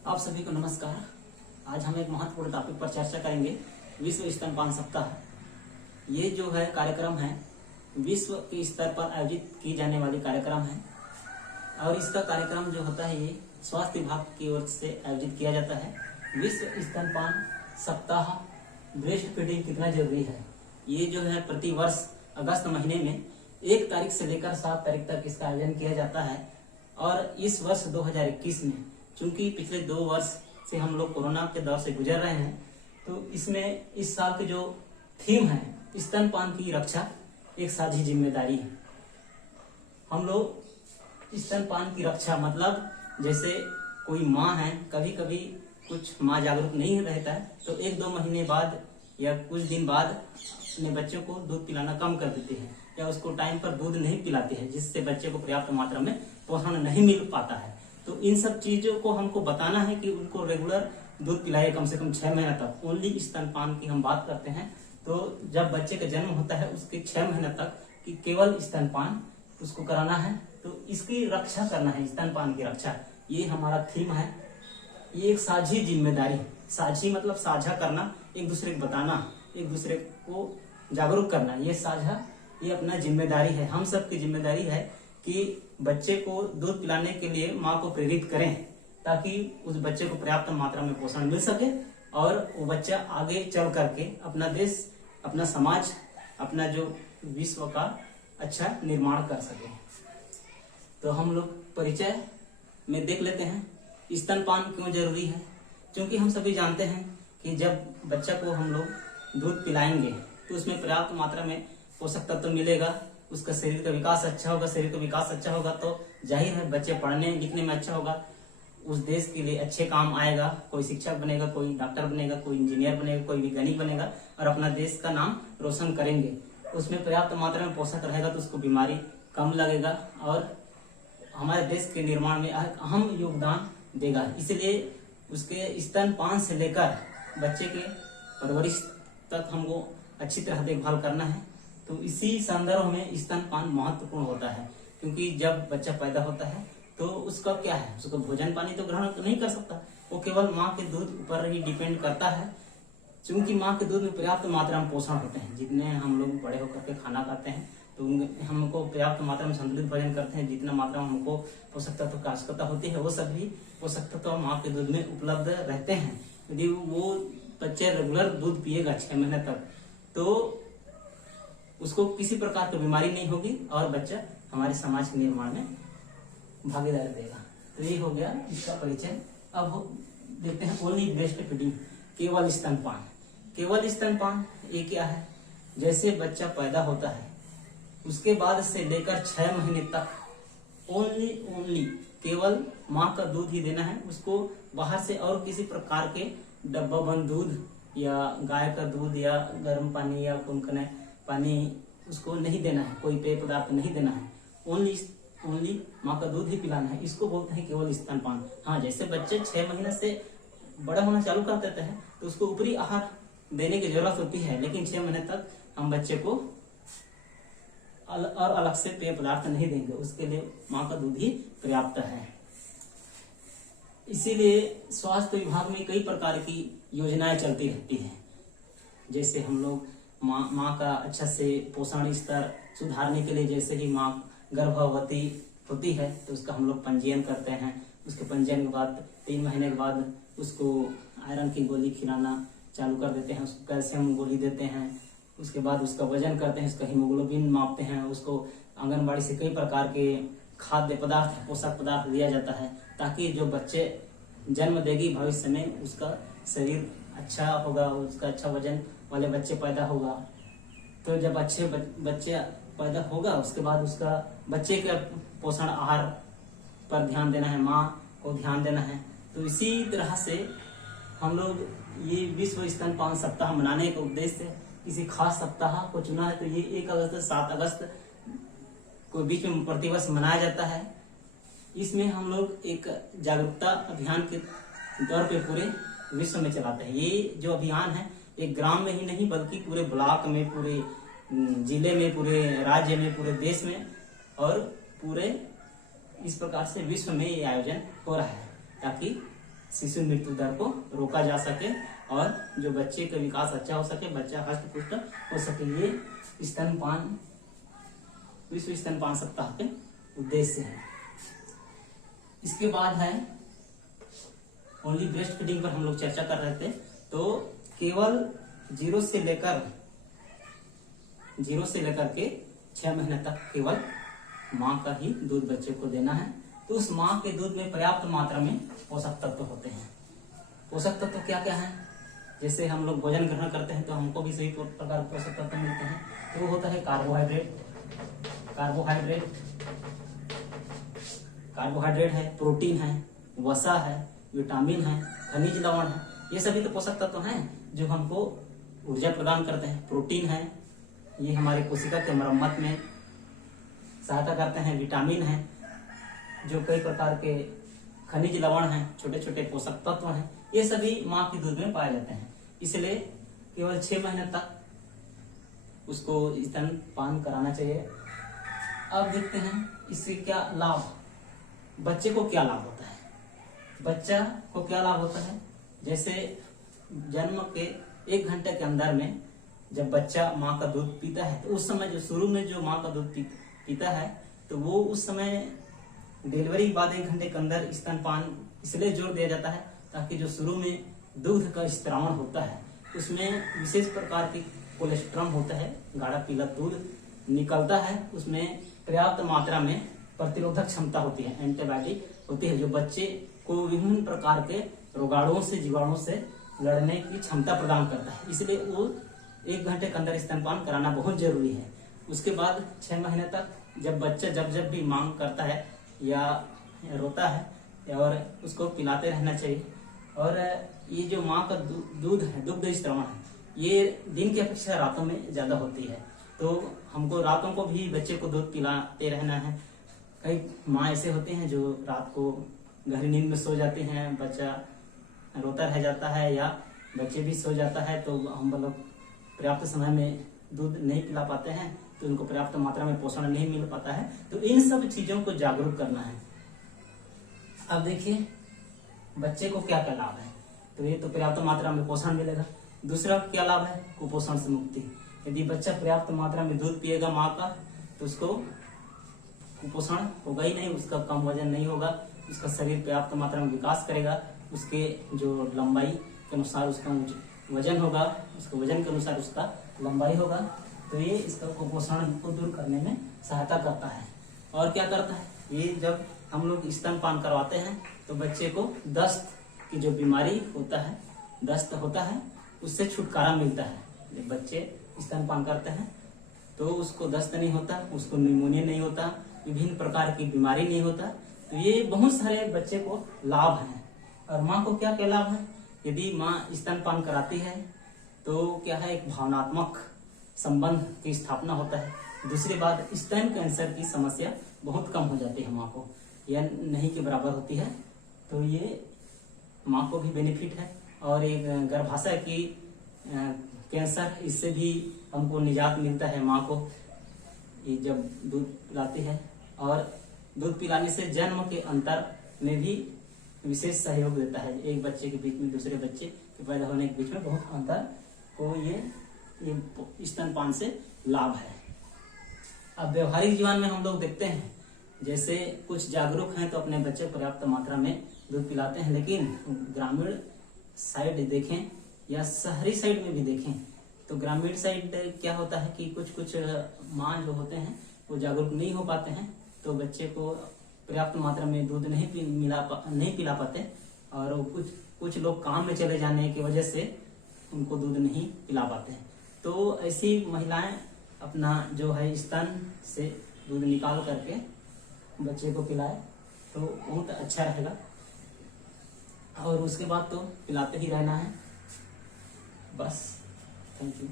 आप सभी को नमस्कार। आज हम एक महत्वपूर्ण टॉपिक पर चर्चा करेंगे, विश्व स्तनपान सप्ताह। ये जो है कार्यक्रम है विश्व के स्तर पर आयोजित की जाने वाली कार्यक्रम है और इसका कार्यक्रम जो होता है ये स्वास्थ्य विभाग की ओर से आयोजित किया जाता है। विश्व स्तनपान सप्ताह, ब्रेस्ट फीडिंग कितना जरूरी है, ये जो है प्रति वर्ष अगस्त महीने में 1 तारीख से लेकर 7 तारीख तक इसका आयोजन किया जाता है। और इस वर्ष 2021 में चूंकि पिछले 2 वर्ष से हम लोग कोरोना के दौर से गुजर रहे हैं, तो इसमें इस साल की जो थीम है स्तनपान की रक्षा एक साझी जिम्मेदारी है। हम लोग स्तनपान की रक्षा मतलब जैसे कोई माँ है, कभी कभी कुछ माँ जागरूक नहीं रहता है तो 1-2 महीने बाद या कुछ दिन बाद अपने बच्चों को दूध पिलाना कम कर देते हैं या उसको टाइम पर दूध नहीं पिलाते हैं, जिससे बच्चे को पर्याप्त मात्रा में पोषण नहीं मिल पाता है। तो इन सब चीजों को हमको बताना है कि उनको रेगुलर दूध पिलाए कम से कम 6 महीने तक। ओनली स्तनपान की हम बात करते हैं तो जब बच्चे का जन्म होता है उसके 6 महीने तक कि केवल स्तनपान उसको कराना है, तो इसकी रक्षा करना है, स्तनपान की रक्षा, ये हमारा थीम है। ये एक साझी जिम्मेदारी, साझी मतलब साझा करना, एक दूसरे को बताना, एक दूसरे को जागरूक करना, ये साझा, ये अपना जिम्मेदारी है। हम सबकी जिम्मेदारी है कि बच्चे को दूध पिलाने के लिए माँ को प्रेरित करें ताकि उस बच्चे को पर्याप्त मात्रा में पोषण मिल सके और वो बच्चा आगे चल करके अपना देश, अपना समाज, अपना जो विश्व का अच्छा निर्माण कर सके। तो हम लोग परिचय में देख लेते हैं स्तनपान क्यों जरूरी है। क्योंकि हम सभी जानते हैं कि जब बच्चा को हम लोग दूध पिलाएंगे तो उसमें पर्याप्त मात्रा में पोषक तत्व मिलेगा, उसका शरीर का विकास अच्छा होगा। शरीर का विकास अच्छा होगा तो जाहिर है बच्चे पढ़ने लिखने में अच्छा होगा, उस देश के लिए अच्छे काम आएगा, कोई शिक्षक बनेगा, कोई डॉक्टर बनेगा, कोई इंजीनियर बनेगा, कोई वैज्ञानिक बनेगा और अपना देश का नाम रोशन करेंगे। उसमें पर्याप्त मात्रा में पोषक रहेगा तो उसको बीमारी कम लगेगा और हमारे देश के निर्माण में अहम योगदान देगा। इसलिए उसके स्तनपान से लेकर बच्चे के परवरिश तक हमको अच्छी तरह देखभाल करना है। तो इसी संदर्भ में स्तनपान महत्वपूर्ण होता है, क्योंकि जब बच्चा पैदा होता है तो उसका क्या है, उसको भोजन पानी तो ग्रहण नहीं कर सकता, वो केवल माँ के दूध पर ही डिपेंड करता है। क्योंकि माँ के दूध में पर्याप्त मात्रा में पोषण होते हैं, जितने हम लोग बड़े होकर के खाना खाते हैं तो हमको पर्याप्त मात्रा में संतुलित भोजन करते हैं, जितना मात्रा में हमको पोषक तत्व की आवश्यकता होती है वो सभी पोषक तत्व माँ के दूध में उपलब्ध रहते हैं। यदि वो बच्चे रेगुलर दूध पिएगा 6 महीने तक तो उसको किसी प्रकार की बीमारी नहीं होगी और बच्चा हमारे समाज के निर्माण में भागीदारी देगा। तो ये हो गया इसका परिचय। अब देखते हैं ओनली ब्रेस्ट फीडिंग, केवल स्तनपान। केवल स्तनपान ये क्या है, जैसे बच्चा पैदा होता है उसके बाद से लेकर 6 महीने तक ओनली केवल माँ का दूध ही देना है। उसको बाहर से और किसी प्रकार के डब्बा बंद दूध या गाय का दूध या गर्म पानी या कुनकुने पानी उसको नहीं देना है, कोई पेय पदार्थ नहीं देना है, ओनली माँ का दूध ही पिलाना है। इसको बोलते हैं केवल स्तनपान। हाँ, जैसे बच्चे 6 महीने से बड़ा होना चालू कर देते हैं तो उसको ऊपरी आहार देने की जरूरत होती है, लेकिन 6 महीने तक हम बच्चे को और अलग से पेय पदार्थ नहीं देंगे, उसके लिए माँ का दूध ही पर्याप्त है। इसीलिए स्वास्थ्य विभाग में कई प्रकार की योजनाएं चलती रहती हैं। जैसे हम लोग माँ का अच्छा से पोषण स्तर सुधारने के लिए, जैसे ही माँ गर्भवती होती है तो उसका हम लोग पंजीयन करते हैं। उसके पंजीयन के बाद 3 महीने के बाद उसको आयरन की गोली खिलाना चालू कर देते हैं, उसको कैल्शियम गोली देते हैं। उसके बाद उसका वजन करते हैं, उसका हीमोग्लोबिन मापते हैं, उसको आंगनबाड़ी से कई प्रकार के खाद्य पदार्थ, पोषक पदार्थ दिया जाता है ताकि जो बच्चे जन्म देगी भविष्य में उसका शरीर अच्छा होगा, उसका अच्छा वजन वाले बच्चे पैदा होगा। तो जब अच्छे बच्चे पैदा होगा उसके बाद उसका बच्चे का पोषण आहार पर ध्यान देना है, माँ को ध्यान देना है। तो इसी तरह से हम लोग ये विश्व स्तनपान सप्ताह मनाने के उद्देश्य से किसी खास सप्ताह को चुना है। तो ये 1 अगस्त से 7 अगस्त को बीच में प्रतिवर्ष मनाया जाता है। इसमें हम लोग एक जागरूकता अभियान के तौर पे पूरे विश्व में चलाते हैं। ये जो अभियान है एक ग्राम में ही नहीं बल्कि पूरे ब्लॉक में, पूरे जिले में, पूरे राज्य में, पूरे देश में और पूरे इस प्रकार से विश्व में ये आयोजन हो रहा है ताकि शिशु मृत्यु दर को रोका जा सके और जो बच्चे का विकास अच्छा हो सके, बच्चा हष्ट पुष्ट हो सके। ये स्तनपान विश्व स्तनपान सप्ताह के उद्देश्य है। इसके बाद है ओनली ब्रेस्ट फीडिंग पर हम लोग चर्चा कर रहे थे। तो केवल 0 से लेकर के 6 महीने तक केवल माँ का ही दूध बच्चे को देना है। तो उस माँ के दूध में पर्याप्त मात्रा में पोषक तत्व होते हैं। पोषक तत्व क्या क्या है? जैसे हम लोग भोजन ग्रहण करते हैं तो हमको भी सही प्रकार के पोषक तत्व मिलते हैं। तो वो होता है कार्बोहाइड्रेट है, प्रोटीन है, वसा है, विटामिन है, खनिज लवण है। ये सभी तो पोषक तत्व हैं जो हमको ऊर्जा प्रदान करते हैं। प्रोटीन है, ये हमारे कोशिका के मरम्मत में सहायता करते हैं। विटामिन है, जो कई प्रकार के खनिज लवण हैं, छोटे छोटे पोषक तत्व हैं, ये सभी माँ के दूध में पाए जाते हैं। इसलिए केवल 6 महीने तक उसको स्तनपान कराना चाहिए। अब देखते हैं इससे क्या लाभ, बच्चे को क्या लाभ होता है। बच्चा को क्या लाभ होता है? जैसे जन्म के 1 घंटे के अंदर में जब बच्चा माँ का दूध पीता है, तो उस समय जो शुरू में जो माँ का दूध पीता है, तो वो उस समय डिलीवरी के बाद 1 घंटे के अंदर स्तनपान इसलिए जोर दिया जाता है ताकि जो शुरू में दूध का स्त्रावण होता है उसमें विशेष प्रकार की कोलेस्ट्रॉल होता है, गाढ़ा पीला दूध निकलता है। उसमें पर्याप्त मात्रा में प्रतिरोधक क्षमता होती है, एंटीबायोटिक होती है, जो बच्चे को विभिन्न प्रकार के रोगाणुओं से, जीवाणुओं से लड़ने की क्षमता प्रदान करता है। इसलिए वो 1 घंटे के अंदर स्तनपान कराना बहुत जरूरी है। उसके बाद 6 महीने तक जब बच्चा जब भी मांग करता है या रोता है और उसको पिलाते रहना चाहिए। और ये जो माँ का दूध है, दुग्ध स्त्रावण है, ये दिन की अपेक्षा रातों में ज्यादा होती है। तो हमको रातों को भी बच्चे को दूध पिलाते रहना है। कई माँ ऐसे होते हैं जो रात को गहरी नींद में सो जाते हैं, बच्चा रोता रह जाता है या बच्चे भी सो जाता है, तो हम लोग पर्याप्त समय में दूध नहीं पिला पाते हैं, तो उनको पर्याप्त मात्रा में पोषण नहीं मिल पाता है। तो इन सब चीजों को जागरूक करना है। अब देखिए बच्चे को क्या क्या लाभ है। तो ये तो पर्याप्त मात्रा में पोषण मिलेगा। दूसरा क्या लाभ है? कुपोषण से मुक्ति। यदि बच्चा पर्याप्त मात्रा में दूध पिएगा माँ का, तो उसको कुपोषण होगा ही नहीं, उसका कम वजन नहीं होगा, उसका शरीर पर्याप्त मात्रा में विकास करेगा, उसके जो लंबाई के अनुसार उसका वजन होगा, उसके वजन के अनुसार उसका लंबाई होगा। तो ये इसका कुपोषण को दूर करने में सहायता करता है। और क्या करता है? ये जब हम लोग स्तनपान करवाते हैं तो बच्चे को दस्त की जो बीमारी होता है, दस्त होता है, उससे छुटकारा मिलता है। जब बच्चे स्तनपान करते हैं तो उसको दस्त नहीं होता, उसको निमोनिया नहीं होता, विभिन्न प्रकार की बीमारी नहीं होता। तो ये बहुत सारे बच्चे को लाभ हैं। और माँ को क्या क्या लाभ है? यदि माँ स्तनपान कराती है तो क्या है, एक भावनात्मक संबंध की स्थापना होता है। दूसरी बात, स्तन कैंसर की समस्या बहुत कम हो जाती है माँ को, या नहीं के बराबर होती है। तो ये माँ को भी बेनिफिट है। और एक गर्भाशय की कैंसर, इससे भी हमको निजात मिलता है माँ को, ये जब दूध पिलाती है। और दूध पिलाने से जन्म के अंतर में भी विशेष सहयोग देता है। एक बच्चे के बीच में दूसरे बच्चे के पैदा होने के बीच में बहुत अंतर को ये स्तनपान से लाभ है। अब व्यवहारिक जीवन में हम लोग देखते हैं, जैसे कुछ जागरूक हैं तो अपने बच्चे को पर्याप्त मात्रा में दूध पिलाते हैं, लेकिन ग्रामीण साइड देखें या शहरी साइड में भी देखें तो ग्रामीण साइड क्या होता है कि कुछ माँ जो होते हैं वो जागरूक नहीं हो पाते हैं, तो बच्चे को पर्याप्त मात्रा में दूध नहीं पिला पाते। और कुछ लोग काम में चले जाने की वजह से उनको दूध नहीं पिला पाते हैं। तो ऐसी महिलाएं अपना जो है स्तन से दूध निकाल करके बच्चे को पिलाए तो बहुत अच्छा रहेगा। और उसके बाद तो पिलाते ही रहना है बस। Thank you.